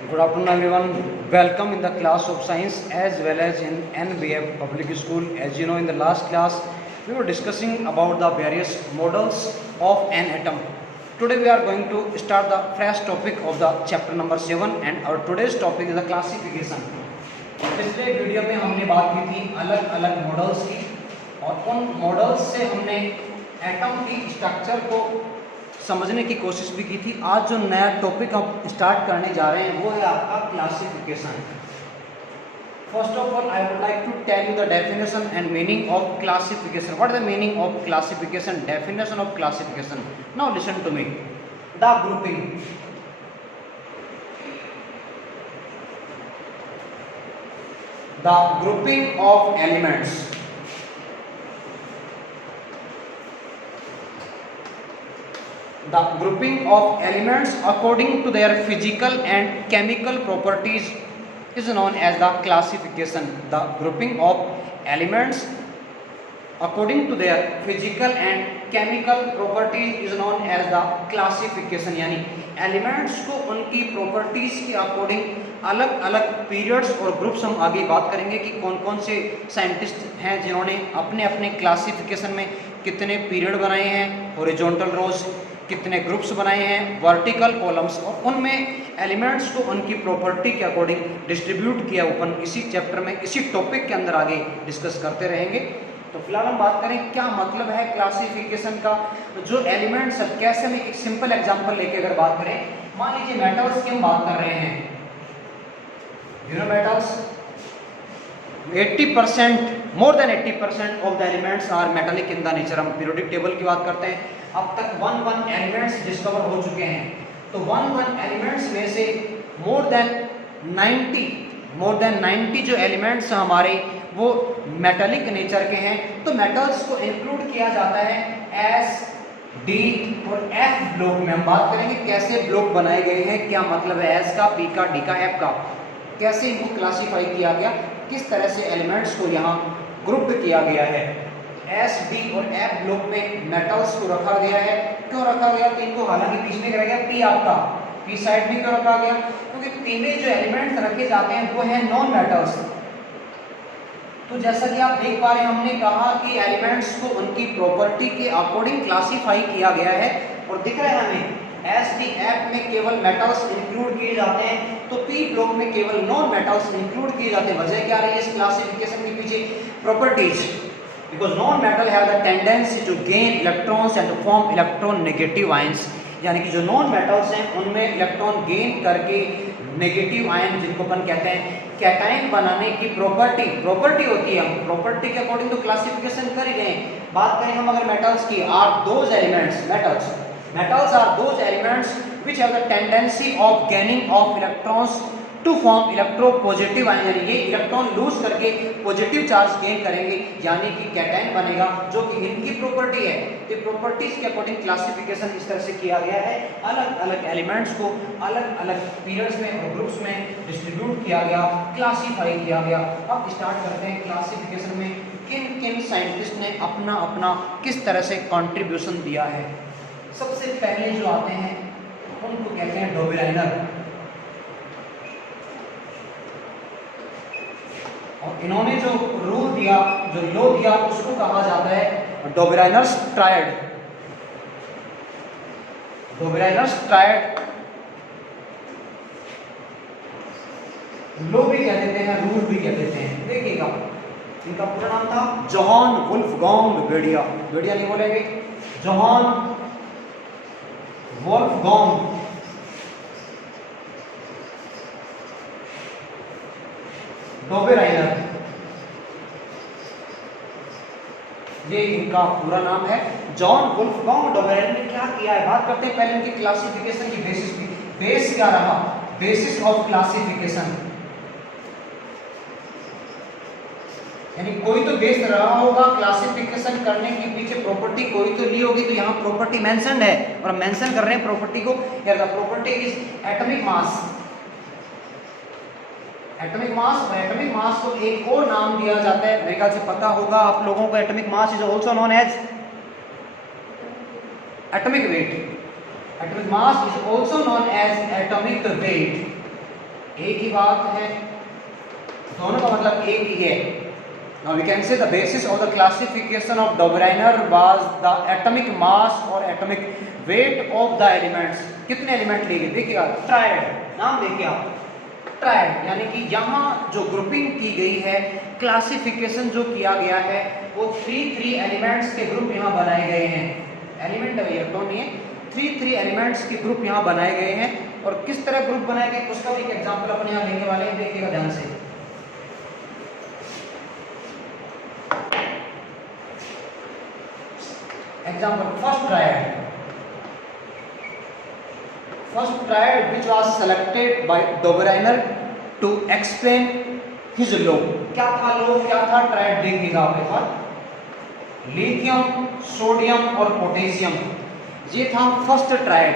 Good afternoon, everyone. Welcome in the class of science as well as in NBF Public School. As you know, in the last class, we were discussing about the various models of an atom. Today, we are going to start the fresh topic of the chapter number 7, and our today's topic is the classification. पिछले video में हमने बात की थी अलग अलग models की, और उन मॉडल्स से हमने एटम की स्ट्रक्चर को समझने की कोशिश भी की थी। आज जो नया टॉपिक हम स्टार्ट करने जा रहे हैं वो है आपका classification. First of all I would like to tell you the definition and meaning of classification. What is the meaning of classification? Definition of classification. Now listen to me. The grouping, the grouping of elements, the grouping of elements according to their physical and chemical properties is known as the classification. The grouping of elements according to their physical and chemical properties is known as the classification। यानी elements को उनकी properties के according अलग अलग periods और groups हम आगे बात करेंगे कि कौन कौन से साइंटिस्ट हैं जिन्होंने अपने अपने क्लासिफिकेशन में कितने पीरियड बनाए हैं, हॉरिजॉन्टल रोज कितने ग्रुप्स बनाए हैं, वर्टिकल कॉलम्स, और उनमें एलिमेंट्स को उनकी प्रॉपर्टी के अकॉर्डिंग डिस्ट्रीब्यूट किया। अपन इसी चैप्टर में इसी टॉपिक के अंदर आगे डिस्कस करते रहेंगे। तो फिलहाल हम बात करें क्या मतलब है क्लासिफिकेशन का। तो जो एलिमेंट्स कैसे, हम एक सिंपल एग्जांपल लेके अगर बात करें, मान लीजिए मेटल्स की हम बात कर रहे हैं। Metals 80%, more than 80% of the elements are metallic in the nature. हम पीरियोडिक टेबल की बात करते हैं, अब तक 1 एलिमेंट्स डिस्कवर हो चुके हैं। तो 1 एलिमेंट्स में से मोर देन 90 जो एलिमेंट्स हमारे वो मेटालिक नेचर के हैं। तो मेटल्स को इंक्लूड किया जाता है एस, डी और एफ ब्लॉक में। हम बात करेंगे कैसे ब्लॉक बनाए गए हैं, क्या मतलब है एस का, पी का, डी का, एफ का, कैसे इनको क्लासीफाई किया गया, किस तरह से एलिमेंट्स को यहाँ ग्रुप किया गया है। एस, डी और एफ ब्लॉक में मेटल्स को रखा गया है। क्यों रखा गया? तो इनको हालांकि बीच में रह गया पी, आपका पी साइड में क्यों रखा गया? क्योंकि पी में जो एलिमेंट्स रखे जाते हैं वो है नॉन मेटल्स। तो जैसा कि आप देख पा रहे हैं, हमने कहा कि एलिमेंट्स को उनकी प्रॉपर्टी के अकॉर्डिंग क्लासीफाई किया गया है, और दिख रहा है हमें एस, डी, एफ में केवल मेटल्स इंक्लूड किए जाते हैं, तो पी ब्लॉक में केवल नॉन मेटल्स इंक्लूड किए जाते हैं। वजह क्या रही है इस क्लासिफिकेशन के पीछे? Properties. Because non metal have the tendency to gain electrons and to form electron negative ions. यानी कि जो नॉन मेटल्स हैं उनमें इलेक्ट्रॉन गेन करके नेगेटिव आयन, जिनको अपन कहते हैं कैटायन, बनाने की प्रॉपर्टी होती है। हम प्रॉपर्टी के अकॉर्डिंग तो क्लासिफिकेशन कर ही रहे हैं। बात करें हम अगर मेटल्स की, are those elements, metals are those elements which have the tendency of gaining of electrons to form electropositive ion। यानी ये इलेक्ट्रॉन लूज करके पॉजिटिव चार्ज गेन करेंगे, यानी कि कैटायन बनेगा, जो कि इनकी प्रॉपर्टी है। तो प्रॉपर्टीज के अकॉर्डिंग क्लासिफिकेशन इस तरह से किया गया है। अलग अलग एलिमेंट्स को अलग अलग पीरियड्स में और ग्रुप्स में डिस्ट्रीब्यूट किया गया, क्लासीफाई किया गया। अब स्टार्ट करते हैं क्लासिफिकेशन में किन किन साइंटिस्ट ने अपना अपना किस तरह से कॉन्ट्रीब्यूशन दिया है। सबसे पहले जो आते हैं उनको कहते हैं डोबेराइनर, और इन्होंने जो रूल दिया, जो लॉ दिया, उसको कहा जाता है डोबेराइनर्स ट्रायड। डोबेराइनर्स ट्रायड लॉ भी कह देते हैं, रूल भी कह देते हैं। देखिएगा, इनका पूरा नाम था जॉन वुल्फगांग बेडिया। बेडिया नहीं बोलेंगे, जॉन वुल्फगांग डोबेराइनर, ये इनका पूरा नाम है। जॉन वुल्फगांग डोबेराइनर ने क्या किया है, बात करते हैं पहले इनकी क्लासिफिकेशन की बेसिस की। बेस क्या रहा? बेसिस ऑफ क्लासिफिकेशन, यानी कोई तो बेस रहा होगा क्लासिफिकेशन करने के पीछे, प्रॉपर्टी कोई तो ली होगी। तो यहाँ प्रॉपर्टी मेंशन्ड है और हम मेंशन कर रहे हैं प्रॉपर्टी को। यार the property is atomic mass. Atomic mass, और एटॉमिक मास को एक और नाम दिया जाता है, मेरे ख्याल से पता होगा आप लोगों को। Atomic mass is also known as atomic weight. Atomic mass is also known as atomic weight. एक ही बात है, दोनों का मतलब एक ही है। Now we can say the basis of the classification of Dobereiner was the atomic mass और atomic weight of the elements। कितने एलिमेंट लिए गए देखिएगा, ट्रायड, नाम देखिए आप, ट्रायड, यानी कि यहाँ जो ग्रुपिंग की गई है, क्लासिफिकेशन जो किया गया है, वो 3 एलिमेंट्स के ग्रुप यहाँ बनाए गए हैं। एलिमेंट है तो नहीं है, 3 एलिमेंट्स के ग्रुप यहाँ बनाए गए हैं। और किस तरह ग्रुप बनाए गए उसका भी एक एग्जाम्पल अपने यहाँ लेने वाले हैं, देखिएगा ध्यान से। Example, first triad which was selected by Dobereiner to explain his law। क्या था law, क्या था triad, देखिएगा आप एक बार। लिथियम, सोडियम और पोटेशियम, ये था फर्स्ट ट्रायड।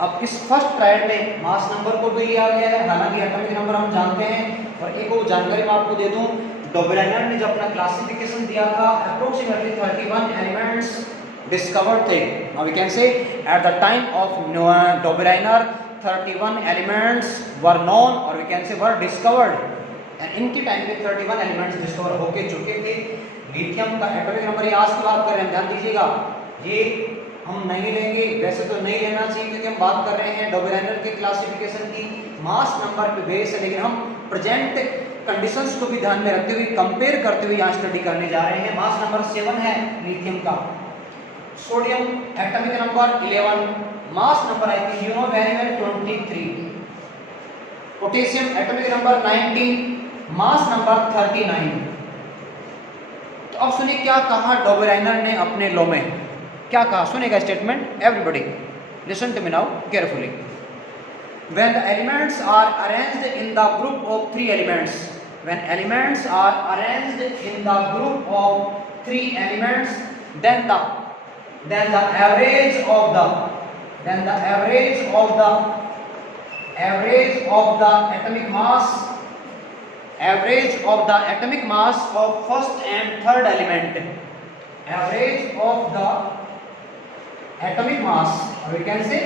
अब इस फर्स्ट ट्रायड में मास नंबर को तो दिया गया है, हालांकि एटॉमिक नंबर हम जानते हैं। और एक और जानकारी मैं आपको दे दूं, डोबेरेनर ने जब अपना क्लासिफिकेशन दिया था, अप्रोक्सीमेटली 31 एलिमेंट्स discovered थे। Now we can say at the time of Dobereiner 31 elements were known, or we can say were discovered, and इनके टाइम पे 31 एलिमेंट्स डिस्कवर होके चुके थे। लिथियम का एटॉमिक नंबर, ये आज की बात कर रहे हैं, ध्यान दीजिएगा, ये हम नहीं लेंगे, वैसे तो नहीं लेना चाहिए क्योंकि हम बात कर रहे हैं डोबेरेनर के क्लासिफिकेशन की मास नंबर पे बेस है, लेकिन हम प्रेजेंट कंडीशंस को भी ध्यान में रखते हुए, कंपेयर करते हुए यहाँ स्टडी करने जा रहे हैं। मास नंबर 7 है लिथियम का, sodium atomic number 11, mass number I think you know very well 23, potassium atomic number 19, mass number 39। तो अब सुनिए क्या कहा डोबेरेनर ने अपने लॉ में, क्या कहा सुनिएगा statement, everybody listen to me now carefully. When the elements are arranged in the group of 3 elements, when elements are arranged in the group of 3 elements, then the average of the atomic mass of first and third element, average of the atomic mass, or we can say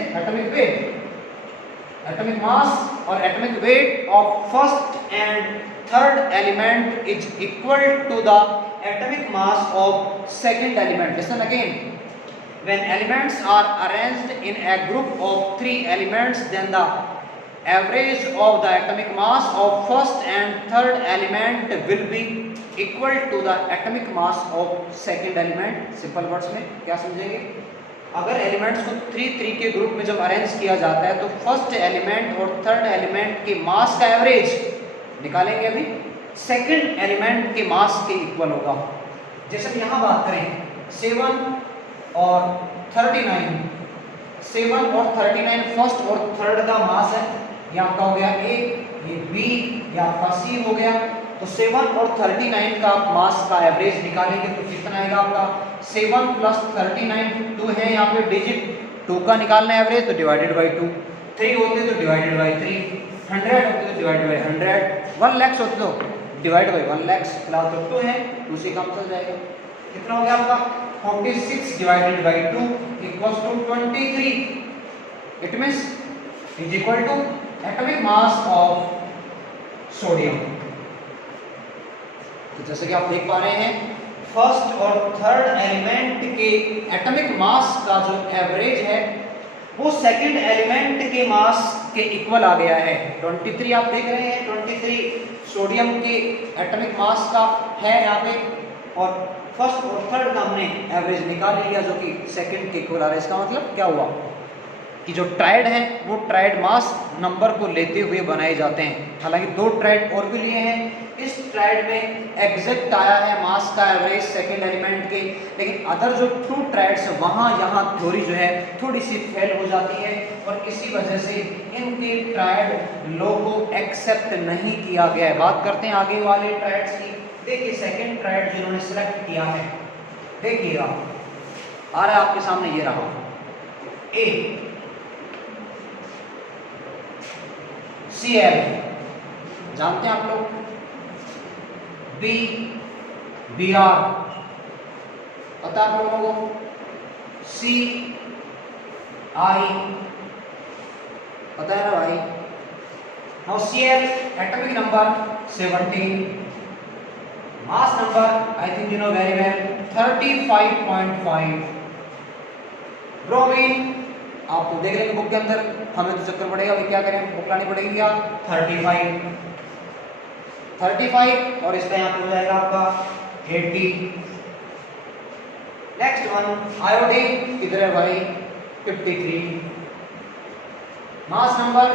atomic mass or atomic weight of first and third element is equal to the atomic mass of second element। Listen again, when elements are arranged in a group of 3 elements, then the average of the atomic mass of first and third element will be equal to the atomic mass of second element। Simple words में क्या समझेंगे, अगर elements को 3 के group में जब arrange किया जाता है तो फर्स्ट एलिमेंट और थर्ड एलिमेंट के मास का एवरेज निकालेंगे, अभी सेकंड एलिमेंट के मास के इक्वल होगा। जैसे हम यहाँ बात करें 7 और 39, 7 और 39 फर्स्ट और थर्ड का मास है, ये आपका हो गया A, ये B, ये आपका C हो गया। तो 7 और 39 का मास का एवरेज निकालेंगे तो कितना आएगा आपका, 7 प्लस 39, 2 है यहाँ पे डिजिट, 2 का निकालना एवरेज तो डिवाइडेड बाई 2, 3 होते तो डिवाइडेड बाई 3, 100 होते तो डिवाइडेड बाई 100, 1 लाख होते तो डिवाइड बाई 1 लाख। फिलहाल तो 2 है, 2 से कम चल जाएगा। कितना हो गया आपका, 46 divided by 2 equals to 23। It means is equal to atomic mass of sodium. तो जैसे कि आप देख पा रहे हैं, फर्स्ट और थर्ड एलिमेंट के एटॉमिक मास का जो एवरेज है वो सेकंड एलिमेंट के मास के इक्वल आ गया है। 23 आप देख रहे हैं, 23 सोडियम के एटॉमिक मास का है यहाँ पे, और फर्स्ट और थर्ड का हमने एवरेज निकाल लिया जो कि सेकंड के इक्वल आ रहा है। इसका मतलब क्या हुआ कि जो ट्रायड है वो ट्रायड मास नंबर को लेते हुए बनाए जाते हैं। हालांकि 2 ट्रायड और भी लिए हैं, इस ट्रायड में एग्जैक्ट आया है मास का एवरेज सेकंड एलिमेंट के, लेकिन अदर जो 2 ट्रायड्स है वहाँ यहाँ थ्योरी जो है थोड़ी सी फेल हो जाती है, और इसी वजह से इनके ट्रायड लॉ को एक्सेप्ट नहीं किया गया है। बात करते हैं आगे वाले ट्रायड्स की। देखिए सेकंड ट्रायड जिन्होंने सेलेक्ट किया है, देखिएगा आ रहा है आपके सामने, ये रहा ए Cl, जानते हैं आप लोग, B Br पता है आप लोगों को, C I पता है ना भाई, Now Cl atomic number 17, mass number I think you know very well 35.5. Bromine आप तो देख लेंगे बुक के अंदर, हमें तो चक्कर पड़ेगा अभी क्या करें, बुक लानी पड़ेगी क्या 35 और इसका यहाँ पे हो जाएगा आपका 80। नेक्स्ट वन आयोडीन किधर है भाई 53। मास नंबर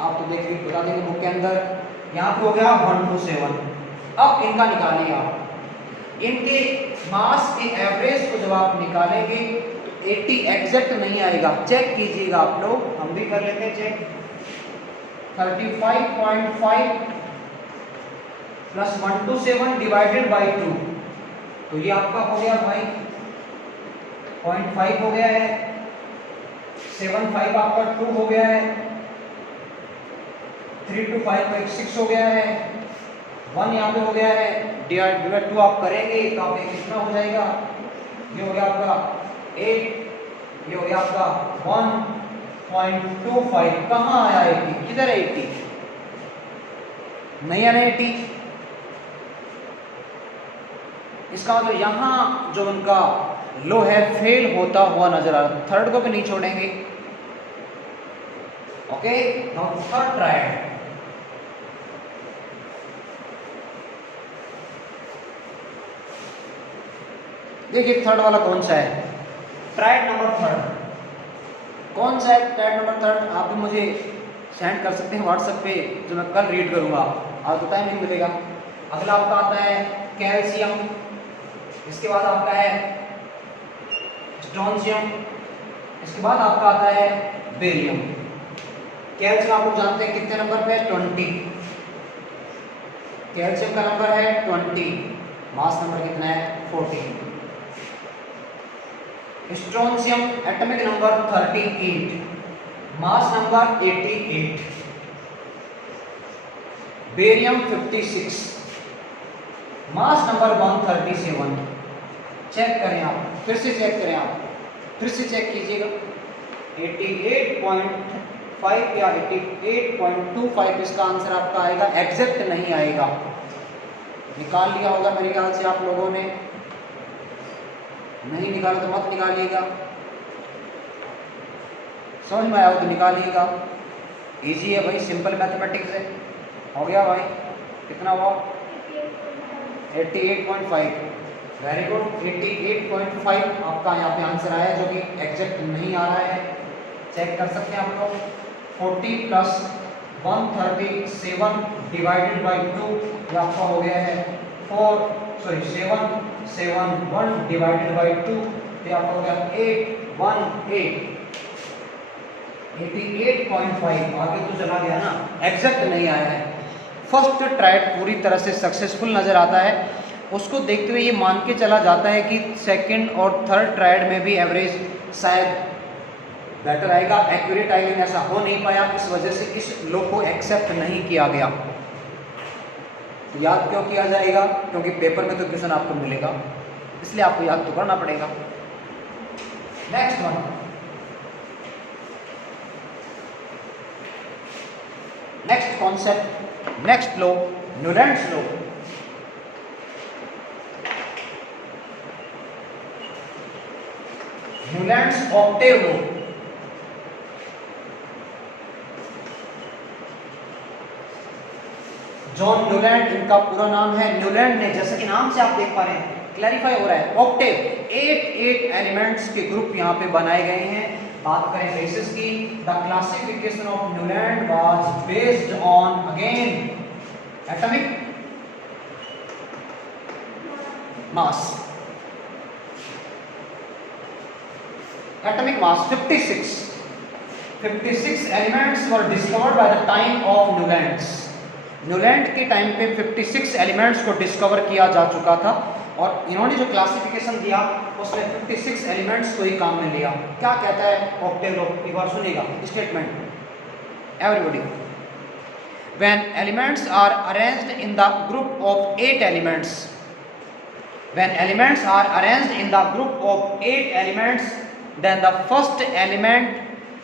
आप तो देख लीजिए बता देंगे बुक के अंदर, यहाँ पे हो गया 127। अब इनका निकालिए आप, इनके मास के एवरेज को जब आप निकालेंगे तो 80 एग्जैक्ट नहीं आएगा, चेक कीजिएगा आप लोग, हम भी कर लेते हैं चेक। 35.5 प्लस 127 डिवाइडेड बाई 2, तो ये आपका हो गया भाई 0.5 हो गया है, 75 आपका 2 हो गया है, 3 to 5 का 6 हो गया है, 1 यहाँ पे हो गया है, डिवाइड बाई 2 आप करेंगे तो आप कितना हो जाएगा, ये हो गया आपका 8, ये हो गया आपका 1.25। कहाँ आया 80, किधर है 80, नहीं आना 80। इसका मतलब यहाँ जो उनका लो है फेल होता हुआ नजर आ रहा है, थर्ड को भी नहीं छोड़ेंगे। ओके, नाउ थर्ड ट्रायड, देखिए थर्ड वाला कौन सा है, ट्रायड नंबर थर्ड कौन सा है, ट्रायड नंबर थर्ड आप भी मुझे सेंड कर सकते हैं व्हाट्सएप पे, जो मैं कल रीड करूंगा, आज तो टाइम नहीं मिलेगा। अगला आपका आता है कैल्शियम, इसके बाद आपका है स्ट्रोंशियम, इसके बाद आपका आता है बेरियम। कैल्शियम आप लोग जानते हैं कितने नंबर पे है 20, कैल्शियम का नंबर है 20, मास नंबर कितना है 14। Strontium atomic number 38, mass number 88। Barium 56, mass number 137। Check करें आप, फिर से चेक करें आप, फिर से चेक कीजिएगा 88.5 या 88.25 इसका आंसर आपका आएगा, एग्जैक्ट नहीं आएगा। निकाल लिया होगा मेरे ख्याल से आप लोगों ने, नहीं निकाला तो मत निकालिएगा, समझ में आया हो तो निकालिएगा, इजी है भाई, सिंपल मैथमेटिक्स है। हो गया भाई, कितना हुआ 88.5, वेरी गुड, 88.5 आपका यहाँ पे आंसर आया, जो कि एग्जैक्ट नहीं आ रहा है, चेक कर सकते हैं आप लोग। 40 प्लस 137 डिवाइडेड बाई 2, ये आपका हो गया है 771 डिवाइडेड बाई 2, ये आपका हो गया 818। 88.5 आगे तो चला गया ना, एग्जैक्ट नहीं आया है। फर्स्ट ट्रायड पूरी तरह से सक्सेसफुल नजर आता है, उसको देखते हुए ये मान के चला जाता है कि सेकंड और थर्ड ट्रायड में भी एवरेज शायद बेटर आएगा, एक्यूरेट आएगा, लेकिन ऐसा हो नहीं पाया, इस वजह से इस लो को एक्सेप्ट नहीं किया गया। तो याद क्यों किया जाएगा, क्योंकि पेपर में तो क्वेश्चन आपको मिलेगा, इसलिए आपको याद तो करना पड़ेगा। Next one, next concept, next लो, न्यूलैंड्स लो। न्यूलैंड्स ऑक्टेव लो, जॉन न्यूलैंड इनका पूरा नाम है। न्यूलैंड ने, जैसे कि नाम से आप देख पा रहे हैं, क्लैरिफाई हो रहा है, ऑक्टेव 8 एलिमेंट्स के ग्रुप यहाँ पे बनाए गए हैं। बात करें बेसिस की, the classification of Newland was based on again atomic mass, atomic mass 56 elements were discovered by the time of Newlands। Newland के टाइम पे 56 एलिमेंट्स को डिस्कवर किया जा चुका था, और इन्होंने जो क्लासिफिकेशन दिया उसमें 56 एलिमेंट्स को ही काम में लिया। क्या कहता है ऑक्टेव लो, एक बार सुनिएगा statement everybody. When elements are arranged in the group of 8 elements, when elements are arranged in the group of 8 elements, then the first element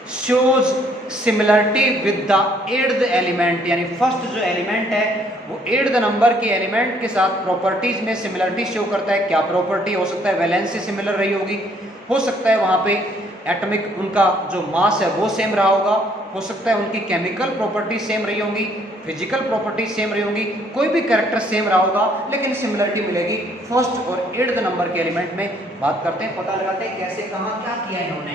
shows similarity with the eighth element, यानी first जो element है वो eighth number के element के साथ properties में similarity show करता है। क्या प्रॉपर्टी हो सकता है? वैलेंसी सिमिलर रही होगी, हो सकता है वहाँ पे एटॉमिक उनका जो मास है वो सेम रहा होगा, हो सकता है उनकी केमिकल प्रॉपर्टी सेम रही होंगी, फिजिकल प्रॉपर्टी सेम रही होंगी, कोई भी कैरेक्टर सेम रहा होगा, लेकिन सिमिलरिटी मिलेगी फर्स्ट और एट्थ नंबर के एलिमेंट में। बात करते हैं, पता लगाते हैं कैसे, कहाँ, क्या किया इन्होंने।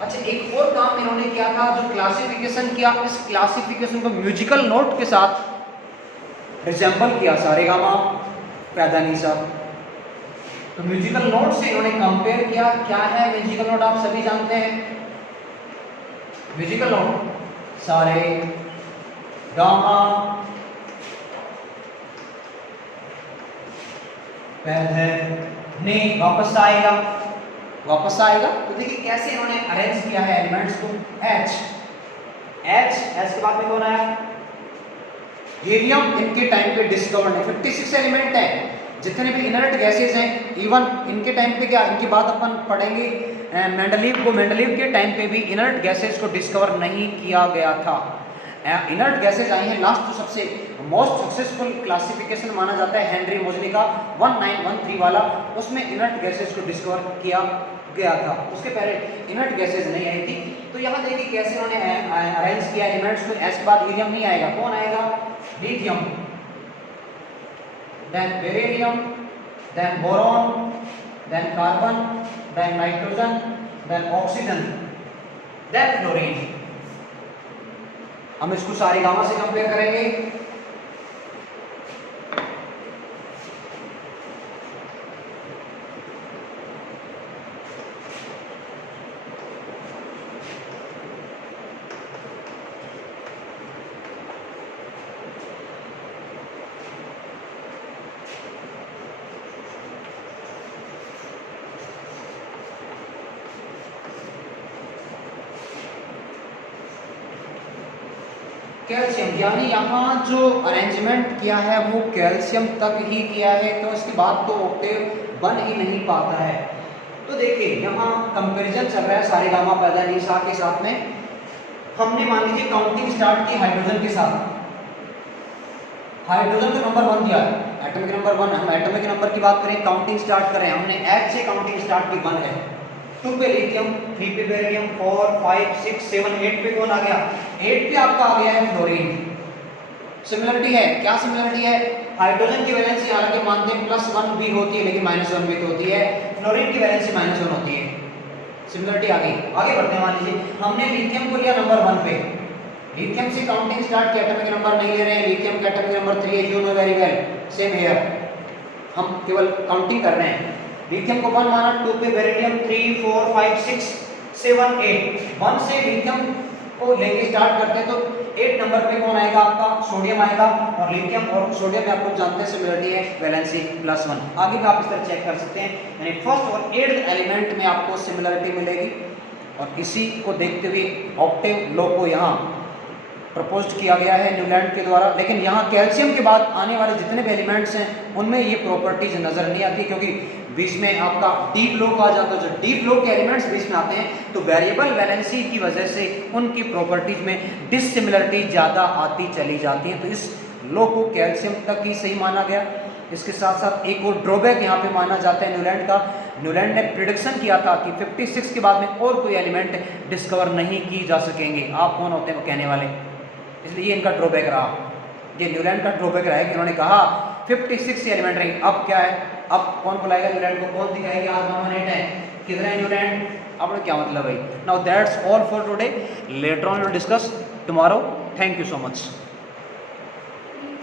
अच्छा, एक और काम इन्होंने किया था, जो क्लासिफिकेशन किया, इस क्लासिफिकेशन को म्यूजिकल नोट के साथ रिजेंबल किया, सारेगामा पैदा नीसा। तो म्यूजिकल नोट से इन्होंने कंपेयर किया। क्या है म्यूजिकल नोट? आप सभी जानते हैं म्यूजिकल नोट, सारे गामा पैदा नी, वापस आएगा, वापस आएगा। तो देखिए कैसे इन्होंने अरेंज किया है एलिमेंट्स को। एच के बाद में कौन आया? हीलियम इनके टाइम पे डिस्कवर्ड है। 56 एलिमेंट है, जितने भी इनर्ट गैसेस हैं, इवन इनके टाइम पे क्या, इनकी बात अपन पढ़ेंगे मेंडलीव को, मेंडलीव के टाइम पे भी इनर्ट गैसेस को डिस्कवर नहीं किया गया था। इनर्ट गैसेस आई हैं लास्ट, जो सबसे मोस्ट सक्सेसफुल क्लासिफिकेशन माना जाता है हेनरी मोजनी का 1913 वाला, उसमें इनर्ट गैसेस को डिस्कवर किया गया था। उसके पहले इनर्ट गैसेस नहीं आई थी। तो यहाँ देखिए कैसे उन्होंने अरेंज किया एलिमेंट्स को। एस के बाद हीलियम नहीं आएगा, कौन आएगा? Lithium, then beryllium, then boron, then carbon, then nitrogen, then oxygen, then fluorine. हम इसको सारे गामा से कंपेयर करेंगे। कैल्शियम, यानी यहाँ जो अरेंजमेंट किया है वो कैल्शियम तक ही किया है, तो इसके बाद तो ऑक्टेव बन ही नहीं पाता है। तो देखिए यहाँ कंपैरिजन चल रहा है सारे गामा पैदा नीसा के साथ में। हमने मान लीजिए काउंटिंग स्टार्ट की हाइड्रोजन के साथ, हाइड्रोजन का नंबर 1 दिया, एटॉमिक नंबर 1। हम एटॉमिक नंबर की बात करें, काउंटिंग स्टार्ट करें, हमने H से काउंटिंग स्टार्ट की, 1 है, 2 पे लिथियम, 3 पे बेरिलियम, 4, 5, 6, 7, 8 पे कौन आ गया? 8 पे आपका आ गया है फ्लोरीन। सिमिलरिटी है, क्या सिमिलरिटी है? हाइड्रोजन की वैलेंसी हालांकि मानते हैं +1 भी होती है, लेकिन -1 भी तो होती है। फ्लोरीन की वैलेंसी -1 होती है। सिमिलरिटी आ गई। आगे बढ़ते हैं, मान लीजिए हमने लिथियम को लिया नंबर 1 पे, लिथियम से काउंटिंग स्टार्ट किया, एटॉमिक नंबर नहीं ले रहे हैं, लिथियम का एटॉमिक नंबर 3 है, you know very well, same here, हम केवल काउंटिंग कर रहे हैं। लिथियम को 1 माना, 2 पे बेरिलियम, 3, 4, 5, 6, 7, 8, 1 से लिथियम को लेके स्टार्ट करते हैं, तो 8 नंबर पे कौन आएगा? आपका सोडियम आएगा। और लिथियम और सोडियम में आप लोग जानते हैं सिमिलरिटी है, वैलेंसी +1। आगे भी आप इस तरह चेक कर सकते हैं, यानी फर्स्ट और 8th एलिमेंट में आपको सिमिलरिटी मिलेगी। और इसी को देखते हुए ऑक्टेव लॉ को यहाँ प्रपोज किया गया है न्यूलैंड के द्वारा। लेकिन यहाँ कैल्शियम के बाद आने वाले जितने भी एलिमेंट्स हैं उनमें ये प्रॉपर्टीज नजर नहीं आती, क्योंकि बीच में आपका डीप लो आ जाता है। जो डीप लो के एलिमेंट्स बीच में आते हैं, तो वेरिएबल वैलेंसी की वजह से उनकी प्रॉपर्टीज में डिसिमिलरिटी ज़्यादा आती चली जाती है। तो इस लो को कैल्शियम तक ही सही माना गया। इसके साथ साथ एक और ड्रॉबैक यहाँ पे माना जाता है न्यूलैंड का। न्यूलैंड ने प्रिडिक्शन किया था कि 56 के बाद में और कोई एलिमेंट डिस्कवर नहीं की जा सकेंगे। आप कौन होते हैं वो कहने वाले, इसलिए ये इनका ड्रॉबैक रहा। ये न्यूलैंड का ड्रॉबैक रहा है कि उन्होंने कहा 56 एलिमेंट रही। अब क्या है, अब कौन बुलाएगा न्यूलैंड को, कौन दिखाएगा आज नॉमिनेट है, किधर है न्यूलैंड? अब क्या मतलब भाई। Now that's all for today, later on will discuss tomorrow. Thank you so much.